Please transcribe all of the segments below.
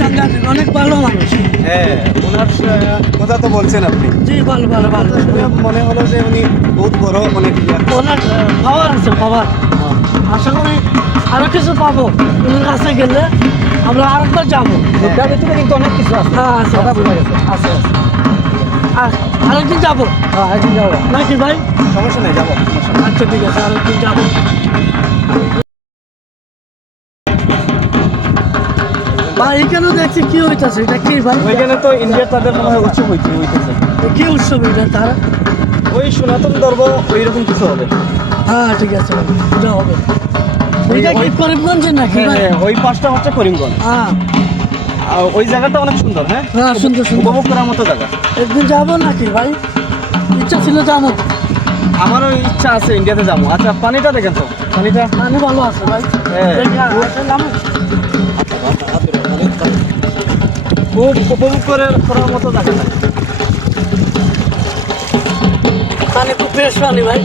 সাংঘাতিক, অনেক ভালো মানুষ। হ্যাঁ, ওনার কথা তো বলছেন আপনি। জি, ভালো ভালো ভালো। শুনে মনে হলো যে উনি বহুত বড় অনেক ওনার পাওয়ার আছে, পাওয়ার। আশা করি আরো কিছু পাবো ওনার কাছে গেলে। আমরা আরেকবার যাবো। মুদ্রার ভিতরে কিন্তু অনেক কিছু আছে। হ্যাঁ, আছে কথা বোঝা গেছে। আছে আছে। আরেকদিন যাবো হ্যাঁ, একদিন যাবো। নাকি ভাই? সমস্যা নেই, যাবো। আচ্ছা ঠিক আছে, আরেকদিন যাবো। ভাই এখানেও দেখছি কি হইতাছে, এটা কি ভাই? ওইখানে তো ইন্ডিয়ার তাদের মনে হয় উৎসব হইতেছে। কি উৎসব এটা তার? ওই সনাতন ধর্ম ওই রকম কিছু হবে। হ্যাঁ ঠিক আছে ভাই, এটা হবে। এটা কি করিমগঞ্জে নাকি ভাই? হ্যাঁ, ওই পাশটা হচ্ছে করিমগঞ্জ। হ্যাঁ আর ওই জায়গাটা অনেক সুন্দর। হ্যাঁ, হ্যাঁ, সুন্দর সুন্দর। উপভোগ করার মতো জায়গা। একদিন যাবো নাকি ভাই? ইচ্ছা ছিল যাবো। আমারও ইচ্ছা আছে ইন্ডিয়াতে যাবো। আচ্ছা, পানিটা দেখেন তো, পানিটা পানি ভালো আছে ভাই। হ্যাঁ। দেখি, আচ্ছা, নামো। খুব উপভোগ করার মতো জায়গা নাই। পানি খুব ফ্রেশ পানি ভাই।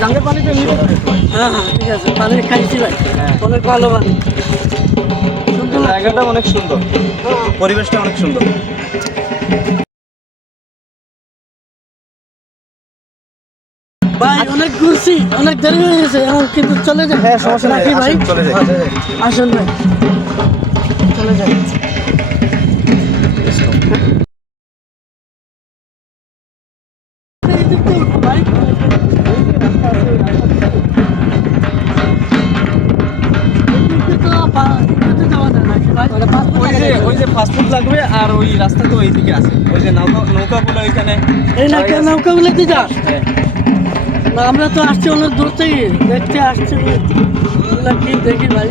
গাঙ্গের পানিতে এমনি হ্যাঁ হ্যাঁ ঠিক আছে, পানি খাইছি ভাই। হ্যাঁ। অনেক ভালো পানি। সুন্দর লাগে। জায়গাটা অনেক সুন্দর, পরিবেশটা অনেক সুন্দর। ভাই অনেক ঘুরছি, অনেক দেরি হয়ে গেছে এখন, কিন্তু চলে যাই। হ্যাঁ, সমস্যা নেই, নাকি ভাই? আসেন, চলে যাই। আসুন ভাই, চলে যাই। এই দিক দিয়ে উঠবো ভাই। এই দিক দিয়ে তো ইয়েতে যাওয়া যায় নাকি ভাই? ওই যে ফাস্টফুড লাগবে, আর ওই রাস্তা তো এইদিকে আছে। ওই যে নৌকাগুলো ওইখানে। এই নৌকা গুলোতে যা। হ্যাঁ। না, আমরা তো আসছি অনেক দূর থেকে, দেখতে আসছি। এগুলা কি দেখি ভাই?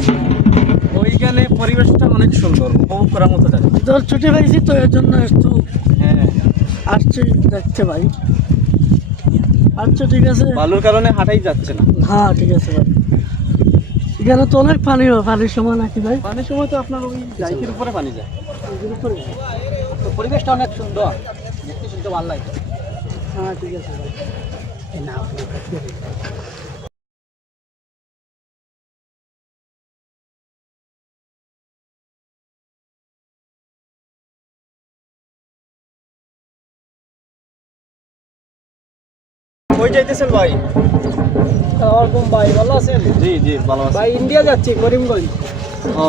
ওইখানে পরিবেশটা অনেক সুন্দর, উপভোগ করার মতো জায়গা। তোর ছুটি পাইছি তো এর জন্য একটু হ্যাঁ, আসছি দেখতে ভাই। আচ্ছা ঠিক আছে। বালুর কারণে হাঁটাই যাচ্ছে না। হ্যাঁ ঠিক আছে ভাই। এখানে তো অনেক পানি হয়, পানির সময় নাকি ভাই? পানির সময় তো আপনার ওই জাইকের উপরে পানি যায়। তো পরিবেশটা অনেক সুন্দর, দেখতে শুনতে ভালো লাগে। হ্যাঁ ঠিক আছে ভাই। কই যাইতেছেন ভাই? ওরকম ভাই ভালো আছেন? জি জি, ভালো আছে। ভাই ইন্ডিয়া যাচ্ছি, করিমগঞ্জ। ও,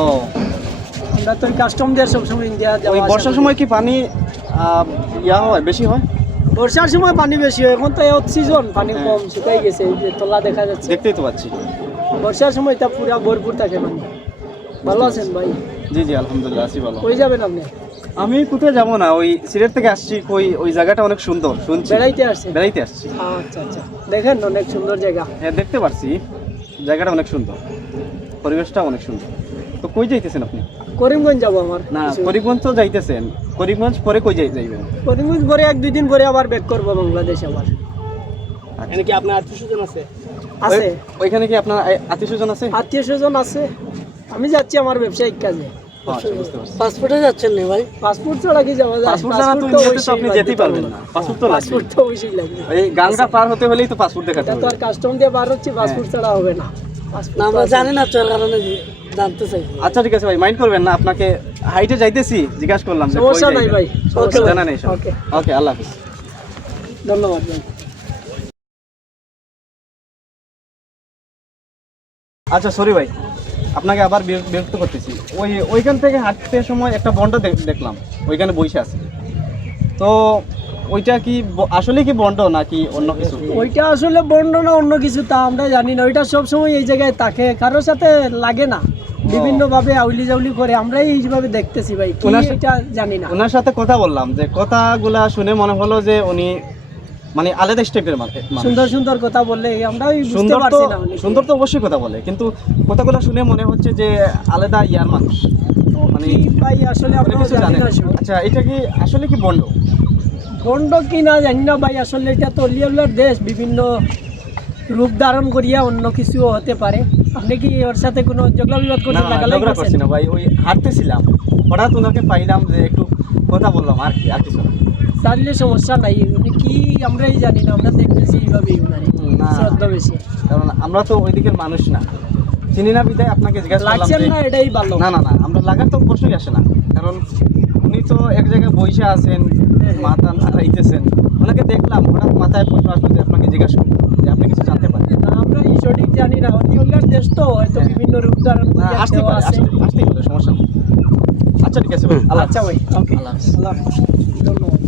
আমরা তো কাস্টম দিয়ে সবসময় ইন্ডিয়া ওই যাওয়া বর্ষার সময় কি পানি ইয়া হয়, বেশি হয়? বর্ষার সময় পানি বেশি হয়, এখন তো এই সিজন পানি হ্যাঁ। কম, শুকাই গেছে, এই যে তলা দেখা যাচ্ছে। দেখতেই তো পাচ্ছি। বর্ষার সময় তা পুরা ভরপুর থাকে পানি। ভালো আছেন ভাই? জি জি, আলহামদুলিল্লাহ আছি ভালো। কই যাবেন আপনি? আমি কোথায় যাবো না, ওই সিলেট থেকে আসছি। ওই জায়গাটা অনেক সুন্দর শুনছি। বেড়াইতে আসছেন? বেড়াইতে আসছি। আচ্ছা আচ্ছা, দেখেন অনেক সুন্দর জায়গা। হ্যাঁ, দেখতে পারছি, জায়গাটা অনেক সুন্দর, পরিবেশটা অনেক সুন্দর। তো কই যাইতেছেন আপনি? করিমগঞ্জ যাবো আমার। না, করিমগঞ্জ তো যাইতেছেন, করিমগঞ্জ পরে কই যাইবেন? করিমগঞ্জ পরে 1-2 দিন পরে আবার ব্যাক করবো বাংলাদেশ আবার। আচ্ছা। কি আপনার আত্মীয় স্বজন আছে? আছে, ওইখানে কি আপনার আত্মীয় স্বজন আছে? আত্মীয় স্বজন আছে। আমি যাচ্ছি আমার ব্যবসায়িক কাজে। আচ্ছা, বুঝতে পারছি। পাসপোর্টে যাচ্ছেন না ভাই? পাসপোর্ট ছাড়া কি যাওয়া যায়? পাসপোর্ট ছাড়া তো ইন্ডিয়াতে তো আপনি যেতেই পারবেন না। পাসপোর্ট তো লাগবে। পাসপোর্ট তো অবশ্যই লাগবে। এই গাঙ্গা পার হতে হলেই তো পাসপোর্ট দেখাতে এটা তো হবে। আর কাস্টম দিয়ে বার হচ্ছে, পাসপোর্ট ছাড়া হবে না। না, আমরা জানি না তো, এর কারণে জানতে চাই। আচ্ছা ঠিক আছে ভাই, মাইন্ড করবেন না, আপনাকে হাইটে যাইতেছি, জিজ্ঞাসা করলাম যে কই সমস্যা নাই যাইবেন। ভাই, সমস্যা ওকে জানা নেই সব। ওকে, ওকে, আল্লাহ হাফেজ। ধন্যবাদ ভাই। আচ্ছা, সরি ভাই, আপনাকে আবার বিরক্ত করতেছি। ওইখান থেকে হাঁটতে সময় একটা বন্ড দেখলাম, ওইখানে বসে আছে। তো ওইটা কি আসলে কি বন্ড নাকি অন্য কিছু? ওইটা আসলে বন্ড না অন্য কিছু তা আমরা জানি না। ওইটা সবসময় এই জায়গায় থাকে, কারোর সাথে লাগে না, বিভিন্ন ভাবে আউলি জাউলি করে। আমরাই এইভাবে দেখতেছি ভাই, কি এটা জানি না। ওনার সাথে কথা বললাম, যে কথাগুলা শুনে মনে হলো যে উনি মানে আলাদা স্টেপের মানুষ। সুন্দর সুন্দর কথা বললে আমরা বুঝতে সুন্দর তো পারছি না। সুন্দর তো অবশ্যই কথা বলে, কিন্তু কথাগুলো শুনে মনে হচ্ছে যে আলাদা ইয়ার মানুষ। মানে কি ভাই আসলে আপনি আমরা কিছু জানি জানেন? না। আচ্ছা, এটা কি আসলে কি বন্ড? বন্ড কি না জানি না ভাই, আসলে এটা তো লিয়ার দেশ, বিভিন্ন রূপ ধারণ করিয়া অন্য কিছু হতে পারে। আপনি কি ওর সাথে কোনো ঝগড়া বিবাদ না করছেন? না, লাগালাই ঝগড়া করছি করছেন? না ভাই, ওই হাঁটতেছিলাম, হঠাৎ ওনাকে পাইলাম, যে একটু কথা বললাম, আর কি, আর কিছু না। জানলে সমস্যা নাই, উনি কি আমরাই জানি না, আমরা দেখতেছি এইভাবেই উনারে না, শ্রদ্ধা বেশি। কারণ আমরা তো ওই দিকের মানুষ না, চিনি না বিদায় আপনাকে জিজ্ঞাসা করলাম লাগছেন যে না, এটাই ভালো। না না না, আমরা লাগার তো প্রশ্নই আসে না, কারণ উনি তো এক জায়গায় বসে আছেন, মাথা নাড়াইতেছেন, ওনাকে দেখলাম, হঠাৎ মাথায় প্রশ্ন আসলো যে আপনাকে জিজ্ঞাসা করি যে আপনি কিছু জানতে পারেন? না, আমরা এই সঠিক জানি না, অন্যান্য দেশ তো হয়তো বিভিন্ন রূপ ধারণ করে আসতে দেওয়া পারে, আছে। আসতেই পারে, সমস্যা নেই। আচ্ছা ঠিক আছে ভাই, আল্লাহ আচ্ছা ভাই, ওকে, আল্লাহ হাফেজ। আল্লাহ হাফেজ। ধন্যবাদ।